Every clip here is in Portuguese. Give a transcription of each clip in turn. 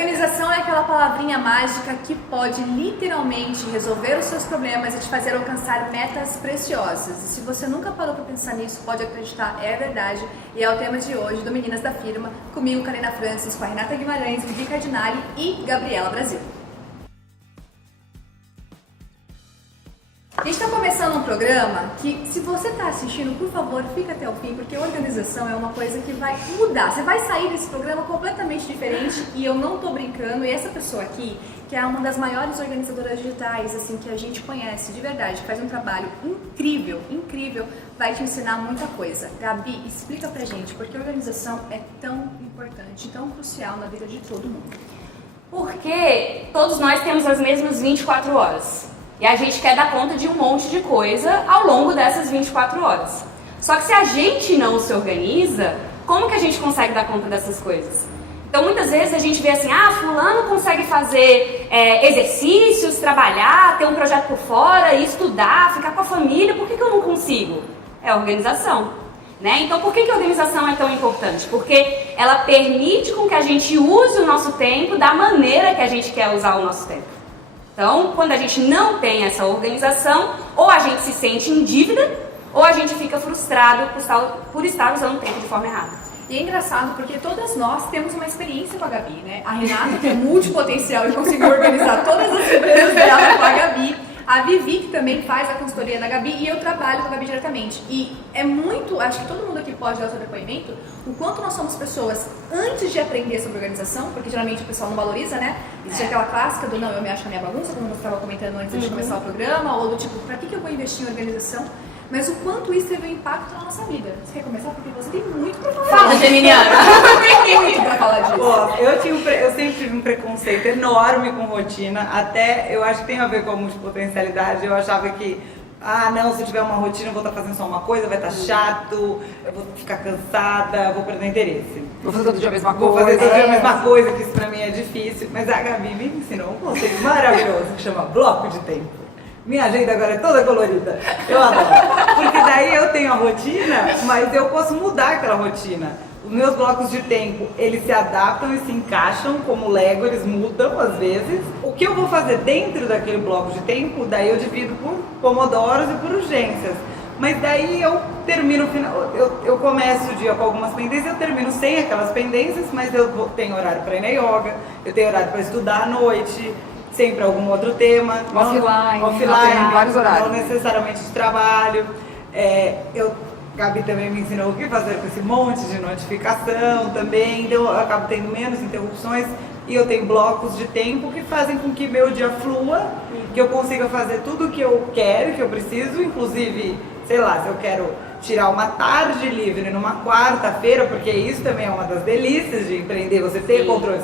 Organização é aquela palavrinha mágica que pode literalmente resolver os seus problemas e te fazer alcançar metas preciosas. E se você nunca parou para pensar nisso, pode acreditar, é verdade. E é o tema de hoje do Meninas da Firma, comigo, Karina Francis, com a Renata Guimarães, Vivi Cardinali e Gabriela Brasil. A gente está começando um programa que, se você está assistindo, por favor, fica até o fim, porque a organização é uma coisa que vai mudar. Você vai sair desse programa completamente diferente e eu não estou brincando. E essa pessoa aqui, que é uma das maiores organizadoras digitais assim que a gente conhece, de verdade, que faz um trabalho incrível, incrível, vai te ensinar muita coisa. Gabi, explica pra gente por que a organização é tão importante, tão crucial na vida de todo mundo. Porque todos nós temos as mesmas 24 horas. E a gente quer dar conta de um monte de coisa ao longo dessas 24 horas. Só que se a gente não se organiza, como que a gente consegue dar conta dessas coisas? Então muitas vezes a gente vê assim, fulano consegue fazer exercícios, trabalhar, ter um projeto por fora, estudar, ficar com a família, por que eu não consigo? É a organização. Né? Então por que a organização é tão importante? Porque ela permite com que a gente use o nosso tempo da maneira que a gente quer usar o nosso tempo. Então, quando a gente não tem essa organização, ou a gente se sente em dívida, ou a gente fica frustrado por estar usando o tempo de forma errada. E é engraçado porque todas nós temos uma experiência com a Gabi, né? A Renata tem multipotencial e conseguiu organizar todas as empresas dela com a Gabi. A Vivi, que também faz a consultoria da Gabi, e eu trabalho com a Gabi diretamente. E é muito, acho que todo mundo aqui pode dar o seu depoimento, o quanto nós somos pessoas, antes de aprender sobre organização, porque geralmente o pessoal não valoriza, né? Existe aquela clássica do não, eu me acho na minha bagunça, como você estava comentando antes de começar o programa, ou do tipo, pra que eu vou investir em organização? Mas o quanto isso teve um impacto na nossa vida. Você quer começar? Porque você tem muito pra falar. Fala, Geminiana! Tem muito pra falar disso. Bom, eu sempre tive um preconceito enorme com rotina, até eu acho que tem a ver com a multipotencialidade. Eu achava que, não, se eu tiver uma rotina eu vou estar fazendo só uma coisa, vai estar chato, eu vou ficar cansada, vou perder interesse. Vou fazer todo dia a mesma coisa. Vou fazer todo dia a mesma coisa, que isso pra mim é difícil. Mas a Gabi me ensinou um conceito maravilhoso que chama bloco de tempo. Minha agenda agora é toda colorida. Eu adoro. Porque daí eu tenho a rotina, mas eu posso mudar aquela rotina. Os meus blocos de tempo, eles se adaptam e se encaixam como Lego, eles mudam às vezes. O que eu vou fazer dentro daquele bloco de tempo, daí eu divido por pomodoros e por urgências. Mas daí eu termino, eu começo o dia com algumas pendências, eu termino sem aquelas pendências, mas eu tenho horário para ir na yoga, eu tenho horário para estudar à noite, sempre algum outro tema, offline, vários horários. não necessariamente de trabalho. Gabi também me ensinou o que fazer com esse monte de notificação também, então eu acabo tendo menos interrupções e eu tenho blocos de tempo que fazem com que meu dia flua, que eu consiga fazer tudo o que eu quero, que eu preciso, inclusive, sei lá, se eu quero tirar uma tarde livre numa quarta-feira, porque isso também é uma das delícias de empreender, você ter controle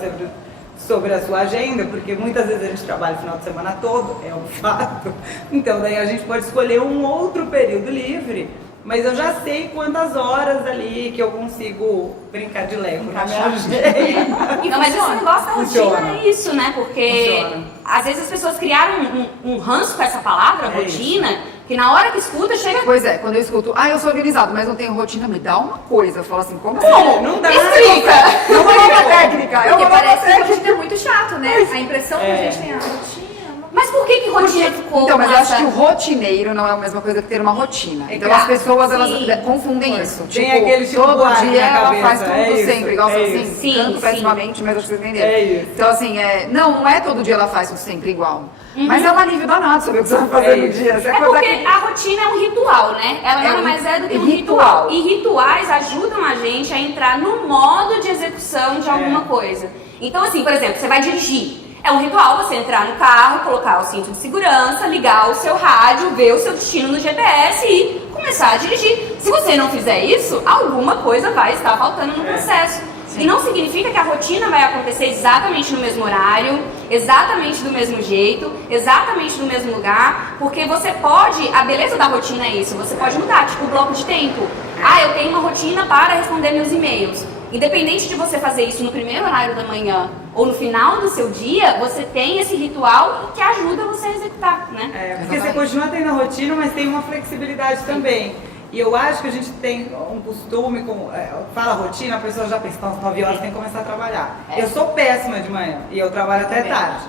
sobre a sua agenda, porque muitas vezes a gente trabalha o final de semana todo, é um fato. Então daí a gente pode escolher um outro período livre, mas eu já sei quantas horas ali que eu consigo brincar de Lego na minha agenda. Não, mas esse negócio da rotina é isso, né? Porque às vezes as pessoas criaram um ranço com essa palavra, rotina, que na hora que escuta, chega... Pois é, quando eu escuto, eu sou organizado, mas não tenho rotina, me dá uma coisa. Eu falo assim, como assim? Não dá. Explica! Não vou dar uma técnica. Porque parece que a rotina é muito chato, né? A impressão que a gente tem a rotina... Mas por que rotina ficou? Então, mas eu acho que o rotineiro não é a mesma coisa que ter uma rotina. Então as pessoas, elas confundem isso. Tem aquele tipo todo dia ela cabeça, faz tudo sempre, igual assim, Sim, canto sim. pessimamente, mas acho que vocês entenderam. É isso. Então assim, não é todo dia ela faz tudo sempre igual. Mas é um alívio danado saber o que você vai fazer no dia. É porque a rotina é um ritual, né? Ela nada mais é do que um ritual. E rituais ajudam a gente a entrar no modo de execução de alguma coisa. Então assim, por exemplo, você vai dirigir. É um ritual você entrar no carro, colocar o cinto de segurança, ligar o seu rádio, ver o seu destino no GPS e começar a dirigir. Se você não fizer isso, alguma coisa vai estar faltando no processo. Sim. E não significa que a rotina vai acontecer exatamente no mesmo horário, exatamente do mesmo jeito, exatamente no mesmo lugar, porque você pode, a beleza da rotina é isso, você pode mudar, tipo o bloco de tempo. Eu tenho uma rotina para responder meus e-mails. Independente de você fazer isso no primeiro horário da manhã ou no final do seu dia, você tem esse ritual que ajuda você a executar, né? Porque você continua tendo a rotina, mas tem uma flexibilidade também. E eu acho que a gente tem um costume, fala rotina, a pessoa já pensa, às 9 horas tem que começar a trabalhar. Eu sou péssima de manhã e eu trabalho até tarde.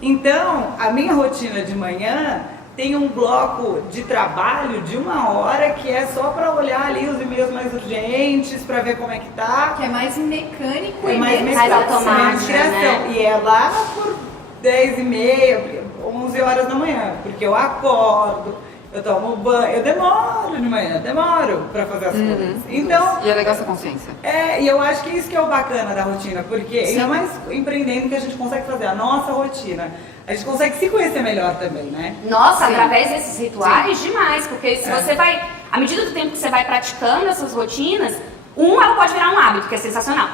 Então, a minha rotina de manhã tem um bloco de trabalho de 1 hora que é só para olhar ali os e-mails mais urgentes, para ver como é que tá. Que é mais mecânico É e mais menos automático, né? E é lá por 10h30, 11 horas da manhã, porque eu acordo, eu tomo banho, eu demoro de manhã, demoro para fazer as coisas. Então, E é legal essa consciência. e eu acho que isso que é o bacana da rotina, porque ainda mais empreendendo que a gente consegue fazer a nossa rotina, a gente consegue se conhecer melhor também, né? Nossa, Sim. através desses rituais, demais. Porque se você vai, à medida do tempo que você vai praticando essas rotinas, ela pode virar um hábito, que é sensacional.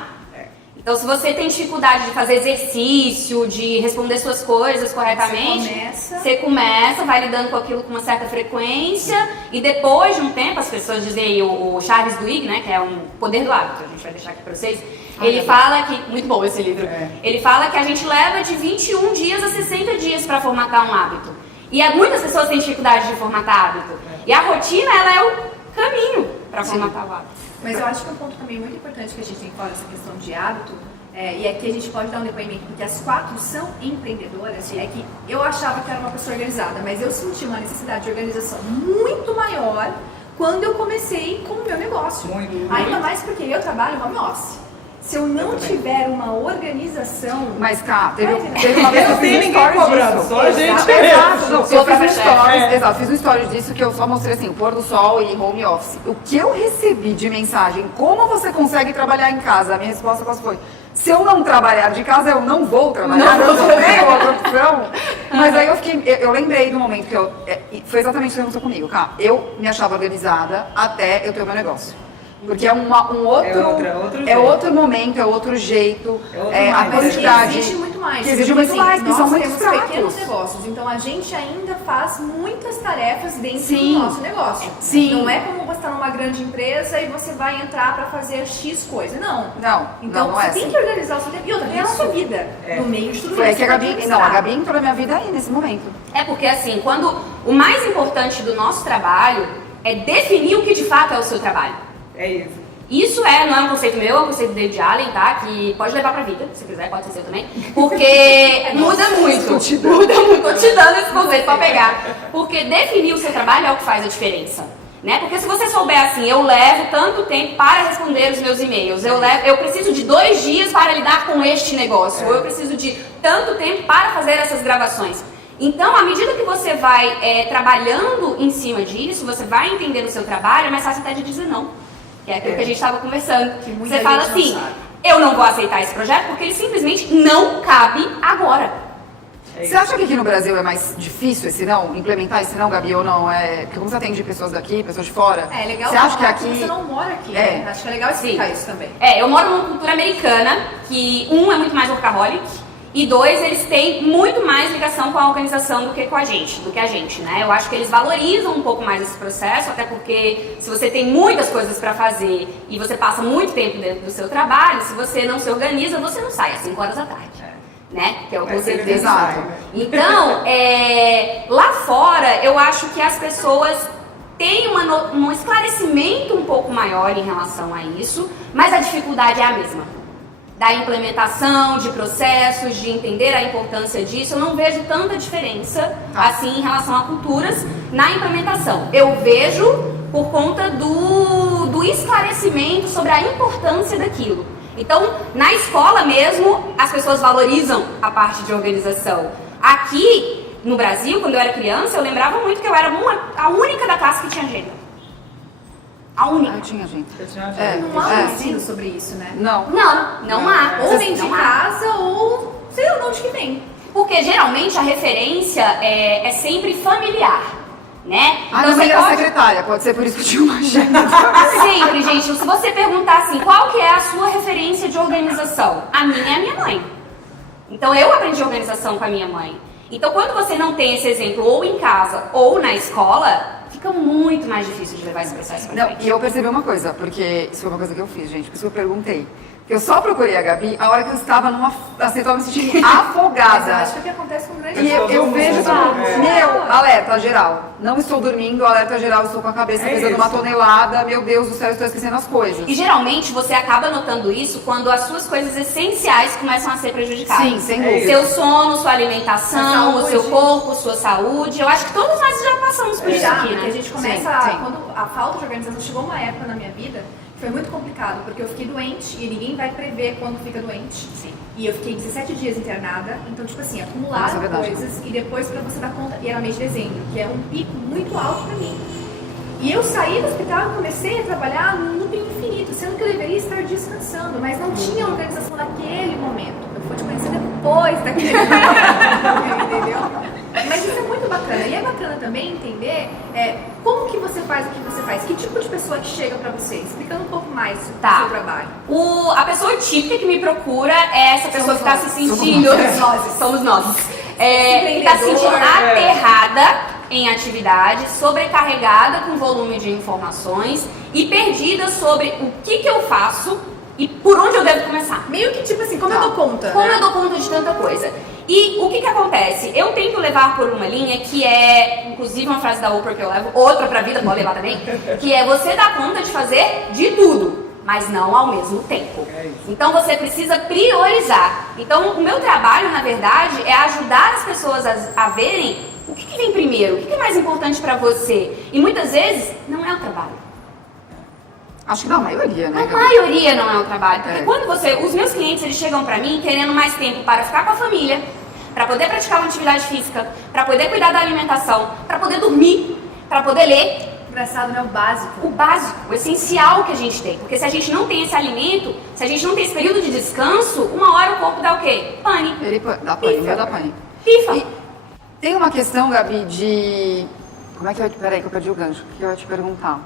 Então, se você tem dificuldade de fazer exercício, de responder suas coisas corretamente, você começa, vai lidando com aquilo com uma certa frequência, e depois de um tempo, as pessoas dizem aí, o Charles Duhigg, né, que é um poder do hábito, a gente vai deixar aqui para vocês, ele fala que, muito bom esse livro, ele fala que a gente leva de 21 dias a 60 dias para formatar um hábito. E muitas pessoas têm dificuldade de formatar hábito. E a rotina, ela é o caminho para formatar o hábito. Mas eu acho que um ponto também muito importante que a gente tem que falar dessa questão de hábito, e aqui a gente pode dar um depoimento, porque as 4 são empreendedoras, é que eu achava que era uma pessoa organizada, mas eu senti uma necessidade de organização muito maior quando eu comecei com o meu negócio. Ainda mais porque eu trabalho home office. Se eu não tiver uma organização... Mas, cá, teve uma vez que eu fiz um story cobrando, disso. só a gente. Exato. Eu fiz um stories, É. exato, fiz um story disso que eu só mostrei assim, o pôr do sol e home office. O que eu recebi de mensagem, como você consegue trabalhar em casa? A minha resposta quase foi, se eu não trabalhar de casa, eu não vou trabalhar, eu não tenho outra opção. Mas aí eu lembrei do momento que foi exatamente o que aconteceu comigo, cara. Eu me achava organizada até eu ter o meu negócio. Porque é outro momento, é outro jeito, a quantidade. Que exige muito mais. Que exige muito mais, que são muito Nós temos pequenos fracos. negócios, então a gente ainda faz muitas tarefas dentro Sim. do nosso negócio. Sim. Não é como você está numa grande empresa e você vai entrar para fazer X coisa. Não. não Então você é tem assim. que organizar o seu tempo. E outra, tem a sua vida no meio de tudo Foi aí isso. que a Gabi entrou na minha vida aí, nesse momento. É porque assim, quando o mais importante do nosso trabalho é definir o que de fato é o seu trabalho. É isso. Isso não é um conceito meu, é um conceito do David Allen, tá? Que pode levar pra vida, se quiser, pode ser seu também. Porque muda muito. Tô te dando esse conceito pra pegar. Porque definir o seu trabalho é o que faz a diferença. Né? Porque se você souber assim, eu levo tanto tempo para responder os meus e-mails, eu preciso de 2 dias para lidar com este negócio, ou eu preciso de tanto tempo para fazer essas gravações. Então, à medida que você vai trabalhando em cima disso, você vai entendendo o seu trabalho, é mais fácil até de dizer não. Que é aquilo que a gente estava conversando. Você fala assim, eu não vou aceitar esse projeto porque ele simplesmente não cabe agora. Você acha que aqui no Brasil é mais difícil esse não, implementar esse não, Gabi, ou não? Porque como você atende pessoas daqui, pessoas de fora, É legal você acha que falar aqui... você não mora aqui, né? Acho que é legal explicar isso também. Eu moro numa cultura americana, que é muito mais workaholic, e 2, eles têm muito mais ligação com a organização do que a gente, né? Eu acho que eles valorizam um pouco mais esse processo, até porque se você tem muitas coisas para fazer e você passa muito tempo dentro do seu trabalho, se você não se organiza, você não sai às 5 horas da tarde, né? Que é o conceito deles. Exato. Então, lá fora, eu acho que as pessoas têm um esclarecimento um pouco maior em relação a isso, mas a dificuldade é a mesma. Da implementação de processos, de entender a importância disso, eu não vejo tanta diferença assim em relação a culturas na implementação. Eu vejo por conta do esclarecimento sobre a importância daquilo. Então, na escola mesmo, as pessoas valorizam a parte de organização. Aqui no Brasil, quando eu era criança, eu lembrava muito que eu era a única da classe que tinha agenda. A única. Eu tinha gente. Não há um ensino sobre isso, né? Não. Não há. Ou vem de casa ou sei lá de onde que vem. Porque geralmente a referência é sempre familiar, né? Então você era secretária, pode ser por isso que eu tinha uma agenda. Sempre, gente. Se você perguntar assim, qual que é a sua referência de organização? A minha é a minha mãe. Então eu aprendi organização com a minha mãe. Então quando você não tem esse exemplo ou em casa ou na escola, fica muito mais difícil de levar esse processo pra frente. E eu percebi uma coisa, porque isso foi uma coisa que eu fiz, gente, por isso que eu perguntei. Eu só procurei a Gabi a hora que eu estava assim, eu estava me sentindo afogada. Mas eu acho que o que acontece com grande E eu vejo, É. meu, alerta geral. Não estou dormindo, alerta geral, estou com a cabeça pesando uma tonelada. Meu Deus do céu, estou esquecendo as coisas. E geralmente você acaba notando isso quando as suas coisas essenciais começam a ser prejudicadas. Sim, sem dúvida. Seu sono, sua alimentação, Saúde. o seu corpo, sua saúde. Eu acho que todos nós já passamos por isso Já, aqui, porque né? a gente começa, Sim. quando a falta de organização chegou uma época na minha vida, foi muito complicado, porque eu fiquei doente e ninguém vai prever quando fica doente. Sim. E eu fiquei 17 dias internada, então, tipo assim, Nossa, acumularam é verdade. coisas e depois pra você dar conta, e era mês de dezembro, que é um pico muito alto pra mim. E eu saí do hospital e comecei a trabalhar no pico infinito, sendo que eu deveria estar descansando, mas não tinha organização naquele momento. Eu fui te conhecer depois daquele momento, entendeu? Mas isso é muito bacana. E é bacana também entender como que você faz o que você faz. Que tipo de pessoa que chega pra você? Explicando um pouco mais do Tá. seu trabalho. A pessoa típica que me procura é essa pessoa que está se sentindo. Somos nós. Que está se sentindo aterrada em atividade, sobrecarregada com volume de informações e perdida sobre o que eu faço e por onde eu devo começar. Meio que tipo assim, como eu dou conta? Como né? eu dou conta de tanta coisa. E o que acontece? Eu tento levar por uma linha que é, inclusive uma frase da Oprah que eu levo, outra pra vida, pode levar também, que é você dar conta de fazer de tudo, mas não ao mesmo tempo. Então você precisa priorizar. Então o meu trabalho, na verdade, é ajudar as pessoas a verem o que vem primeiro, o que é mais importante pra você. E muitas vezes não é o trabalho. Acho que na maioria, né, A Gabi? maioria não é o trabalho, porque É. quando os meus clientes, eles chegam pra mim querendo mais tempo para ficar com a família, para poder praticar uma atividade física, para poder cuidar da alimentação, para poder dormir, para poder ler, Engraçado, né? O básico. o básico, o essencial que a gente tem. Porque se a gente não tem esse alimento, se a gente não tem esse período de descanso, uma hora o corpo dá o quê? Pane. Ele dá pane, meu dá pane. Pifa. E tem uma questão, Gabi, de... Como é que eu... Peraí que eu perdi o gancho. O que eu ia te perguntar?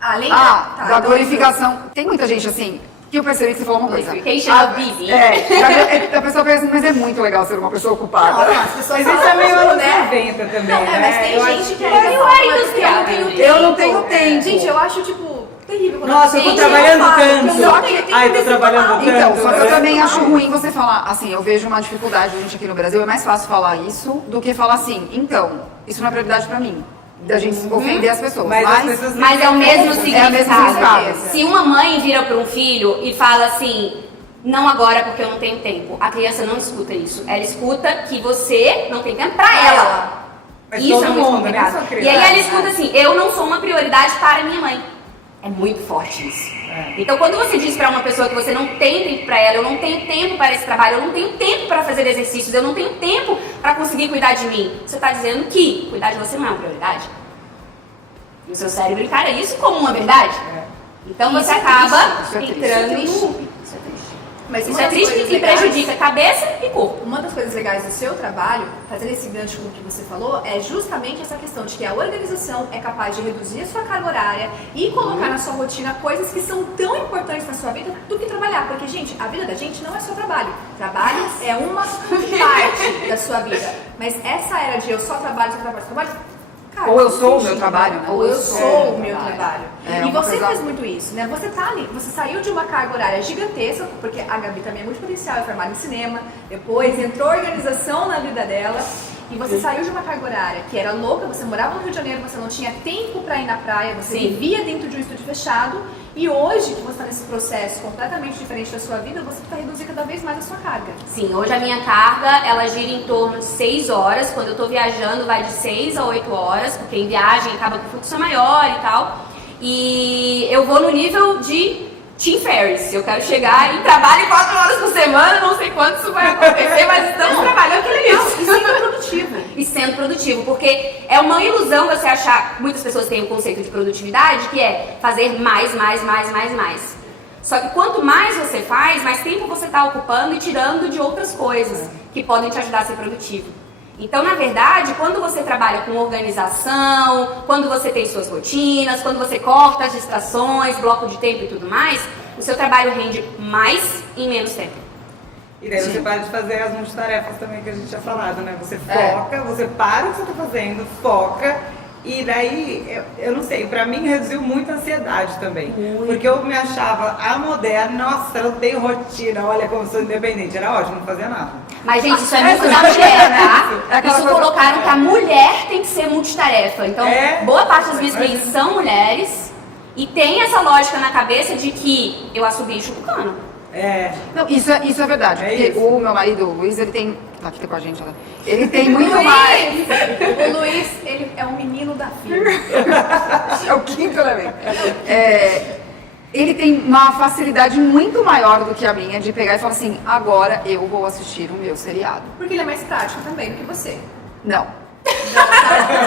Além Da então, glorificação. Tem muita gente assim, que eu percebi que você falou uma coisa. Glorification of busy. A pessoa pensa assim, mas é muito legal ser uma pessoa ocupada. Não, as pessoas Mas isso falam é meio isso, anos né? 90 também, Não, né? mas tem Eu gente acho que que- ainda Eu fala, ainda mas tenho eu tempo. Eu não tenho tempo. Gente, eu acho, tipo, terrível. Quando Nossa, a eu tô gente trabalhando fala, tanto. porque eu não tenho tempo Ai, tô desse trabalhando trabalho. tanto. Então, só que eu né? também acho ruim você falar, assim, eu vejo uma dificuldade, a gente aqui no Brasil, é mais fácil falar isso do que falar assim, então, isso não é prioridade pra mim. Da gente ofender as pessoas. Mas as pessoas não Mas é o mesmo É o mesmo significado. significado. Se uma mãe vira para um filho e fala assim, não agora porque eu não tenho tempo, a criança não escuta isso. Ela escuta que você não tem tempo para ela. Mas Isso todo é muito mundo, né? complicado. Só E aí ela criança. escuta assim, eu não sou uma prioridade para minha mãe. É muito forte isso. Então quando você diz para uma pessoa que você não tem tempo para ela, eu não tenho tempo para esse trabalho, eu não tenho tempo para fazer exercícios, eu não tenho tempo para conseguir cuidar de mim, você está dizendo que cuidar de você não é uma prioridade. E o seu cérebro encara isso como uma verdade. Então você Isso é acaba triste, isso é triste. entrando em Isso é loop. Isso é triste. Mas Isso uma é das triste coisas e legais- prejudica cabeça e corpo. Uma das coisas legais do seu trabalho, fazendo esse gancho com o que você falou, é justamente essa questão de que a organização é capaz de reduzir a sua carga horária e colocar na sua rotina coisas que são tão importantes na sua vida do que trabalhar. Porque, gente, a vida da gente não é só trabalho. Trabalho é uma parte da sua vida. Mas essa era de eu só trabalho, cara, Ou eu não sou o existe. meu trabalho, né? Ou eu sou o meu trabalho. É, E uma você coisa- fez muito isso, né? Você tá ali, você saiu de uma carga horária gigantesca, porque a Gabi também é multipotencial, é formada em cinema, depois entrou organização na vida dela, e você saiu de uma carga horária que era louca, você morava no Rio de Janeiro, você não tinha tempo pra ir na praia, você Sim. vivia dentro de um estúdio fechado, e hoje que você está nesse processo completamente diferente da sua vida, você vai reduzir cada vez mais a sua carga. Sim, hoje a minha carga, ela gira em torno de 6 horas. Quando eu tô viajando, vai de 6 a 8 horas, porque em viagem acaba que o fluxo é maior e tal. E eu vou no nível de Tim Ferriss. Eu quero chegar e trabalho 4 horas por semana, não sei quando isso vai acontecer, mas estamos trabalhando, que legal. E sendo produtivo. E sendo produtivo, porque é uma ilusão você achar, muitas pessoas têm o conceito de produtividade, que é fazer mais. Só que quanto mais você faz, mais tempo você está ocupando e tirando de outras coisas que podem te ajudar a ser produtivo. Então, na verdade, quando você trabalha com organização, quando você tem suas rotinas, quando você corta as distrações, bloco de tempo e tudo mais, o seu trabalho rende mais em menos tempo. E daí você para de fazer as multitarefas também que a gente tinha falado, né? Você É. foca, você para o que você está fazendo, foca E daí, eu não sei, pra mim reduziu muito a ansiedade também. Porque eu me achava a moderna, nossa, eu tenho rotina, olha como sou independente. Era ótimo, não fazia nada. Mas, gente, isso é muito da mulher, tá? aquela Isso coisa- colocaram que a mulher tem que ser multitarefa. Então, boa parte das minhas clientes são mulheres e tem essa lógica na cabeça de que eu assobio e chupo cano. Não, isso é verdade. É Porque isso. o meu marido, o Luiz, ele tem. Tá aqui com a gente, olha. Ele tem muito mais. O Luiz, ele é um menino da firma. É o quinto elemento. Ele tem uma facilidade muito maior do que a minha de pegar e falar assim: agora eu vou assistir o meu seriado. Porque ele é mais prático também do que você. Não,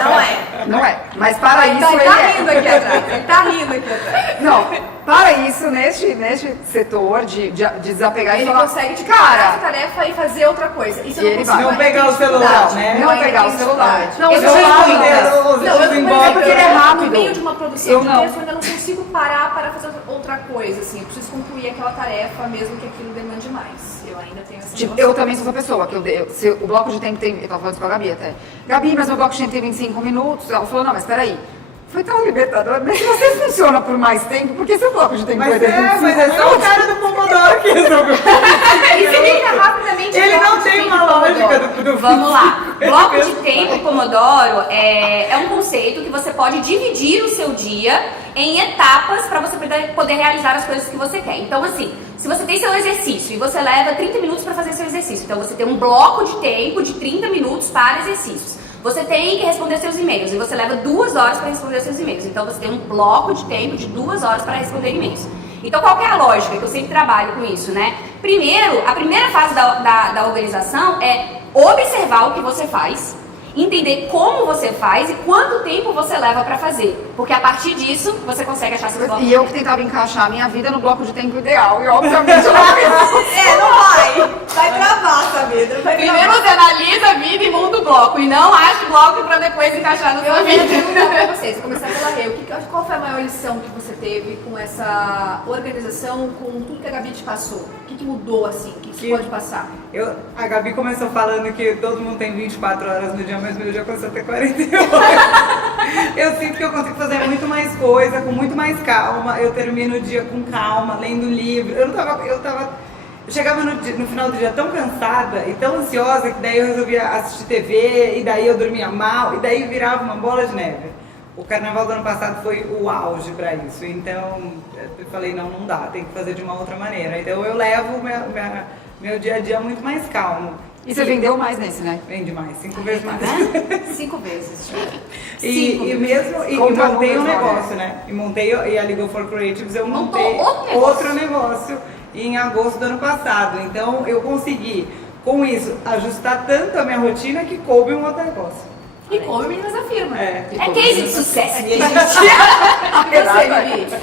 Não é. não é. Mas para isso Ele ele tá é. rindo aqui atrás. Ele tá rindo aqui atrás. Não, para isso, neste setor de desapegar e Ele falar, consegue te parar essa cara, tarefa e fazer outra coisa. Isso E eu ele consigo. vai. Não pegar o celular, né? não pegar o celular. Não, Eu o não celular sei não. responder. Não, Não, eu, por embora, exemplo, porque ele é rápido. no meio de uma produção Eu de não. texto, eu ainda não consigo parar para fazer outra coisa, assim. Eu preciso concluir aquela tarefa, mesmo que aquilo demande mais. Eu ainda tenho essa Tipo, noção. eu também sou essa pessoa, se o bloco de tempo tem. Eu tava falando isso com a Gabi até. Gabi, mas meu bloco de tempo tem 25 minutos. Ela falou, não, mas peraí. Foi tão libertador, mas se você funciona por mais tempo, por que seu bloco de tempo vai ter 25 Mas é só o minutos? cara do Pomodoro que resolveu. Explica rapidamente. Ele o bloco não de tem tempo uma Pomodoro. lógica do Vamos lá. Ele Bloco de mesmo tempo Pomodoro é um conceito que você pode dividir o seu dia em etapas para você poder realizar as coisas que você quer. Então, assim, se você tem seu exercício e você leva 30 minutos para fazer seu exercício, então você tem um bloco de tempo de 30 minutos para exercícios. Você tem que responder seus e-mails e você leva 2 horas para responder seus e-mails. Então você tem um bloco de tempo de 2 horas para responder e-mails. Então qual que é a lógica que eu sempre trabalho com isso, né? Primeiro, a primeira fase da organização é observar o que você faz, entender como você faz e quanto tempo você leva para fazer. Porque a partir disso você consegue achar seus blocos. E eu que tentava encaixar a minha vida no bloco de tempo ideal. E obviamente eu não fiz. Não vai. Vai travar, Saavedra. Vai Primeiro você analisa a vida e monta o bloco. E não acha o bloco para depois encaixar na Eu sua queria vida. perguntar pra vocês, vou começar pela Rê. Qual foi a maior lição que você teve com essa organização, com tudo que a Gabi te passou? O que mudou, assim, que você pode passar? A Gabi começou falando que todo mundo tem 24 horas no dia, mas meu dia começou a ter 48. Eu sinto que eu consigo fazer muito mais coisa, com muito mais calma. Eu termino o dia com calma, lendo livro. Eu chegava no final do dia tão cansada e tão ansiosa que daí eu resolvia assistir TV e daí eu dormia mal e daí virava uma bola de neve. O carnaval do ano passado foi o auge para isso, então eu falei, não dá, tem que fazer de uma outra maneira. Então eu levo meu dia a dia muito mais calmo. E você vendeu mais nesse, né? Vende mais, 5 vezes mais. 5 vezes. E Contra montei um números, negócio, né? E a Legal for Creatives eu Montou montei outro negócio em agosto do ano passado. Então eu consegui, com isso, ajustar tanto a minha rotina que coube um outro negócio. E como meninas da firma. É. É case de sucesso. E você, Vivi?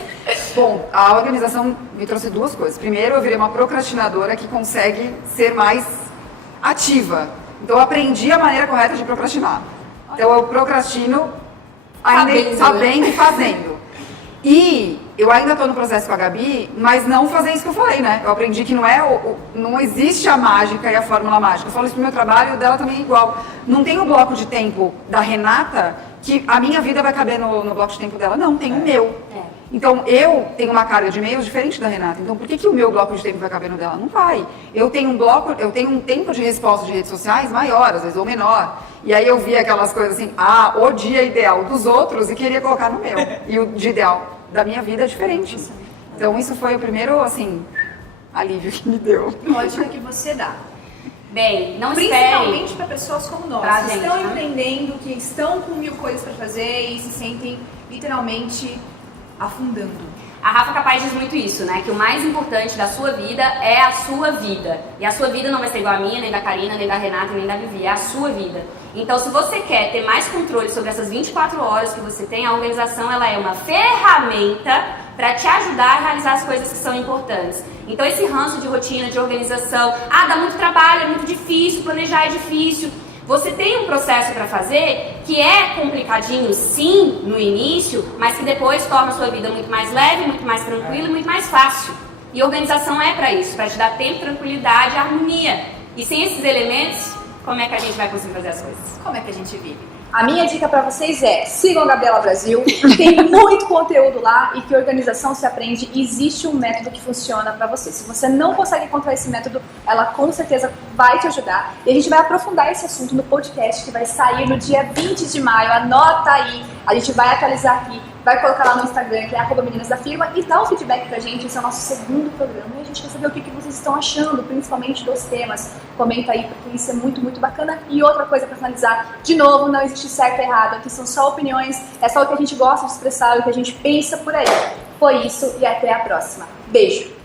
Bom, a organização me trouxe 2 coisas. Primeiro, eu virei uma procrastinadora que consegue ser mais ativa. Então, eu aprendi a maneira correta de procrastinar. Então, eu procrastino sabendo e fazendo. E eu ainda estou no processo com a Gabi, mas não fazer isso que eu falei, né? Eu aprendi que não existe a mágica e a fórmula mágica. Eu falo isso pro meu trabalho, o dela também é igual. Não tem o bloco de tempo da Renata que a minha vida vai caber no bloco de tempo dela. Não, tem o meu. Então, eu tenho uma carga de e-mails diferente da Renata. Então, por que o meu bloco de tempo vai caber no dela? Não vai. Eu tenho um tempo de resposta de redes sociais maior, às vezes, ou menor. E aí eu via aquelas coisas assim, o dia ideal dos outros e queria colocar no meu. E o dia ideal da minha vida é diferente. Então, isso foi o primeiro, assim, alívio que me deu. Ótimo que você dá. Bem, não espere. Principalmente para pessoas como nós, Pra que gente, estão né? empreendendo, que estão com 1000 coisas para fazer e se sentem literalmente afundando. A Rafa Capaz diz muito isso, né? Que o mais importante da sua vida é a sua vida. E a sua vida não vai ser igual a minha, nem da Karina, nem da Renata, nem da Vivi. É a sua vida. Então, se você quer ter mais controle sobre essas 24 horas que você tem, a organização ela é uma ferramenta para te ajudar a realizar as coisas que são importantes. Então, esse ranço de rotina, de organização, dá muito trabalho, é muito difícil, planejar é difícil. Você tem um processo para fazer que é complicadinho, sim, no início, mas que depois torna a sua vida muito mais leve, muito mais tranquila e muito mais fácil. E organização é para isso, para te dar tempo, tranquilidade, harmonia. E sem esses elementos, como é que a gente vai conseguir fazer as coisas? Como é que a gente vive? A minha dica para vocês é: sigam a Gabriela Brasil, tem muito conteúdo lá e que organização se aprende. Existe um método que funciona para você. Se você não consegue encontrar esse método, ela com certeza vai te ajudar. E a gente vai aprofundar esse assunto no podcast que vai sair no dia 20 de maio. Anota aí, a gente vai atualizar aqui, vai colocar lá no Instagram, que é @meninasdafirma, e dá um feedback pra gente. Esse é o nosso segundo programa e a gente quer saber o que vocês estão achando, principalmente dos temas. Comenta aí, porque isso é muito, muito bacana. E outra coisa para finalizar, de novo, não existe certo e errado, aqui são só opiniões, é só o que a gente gosta de expressar, o que a gente pensa por aí. Foi isso e até a próxima. Beijo!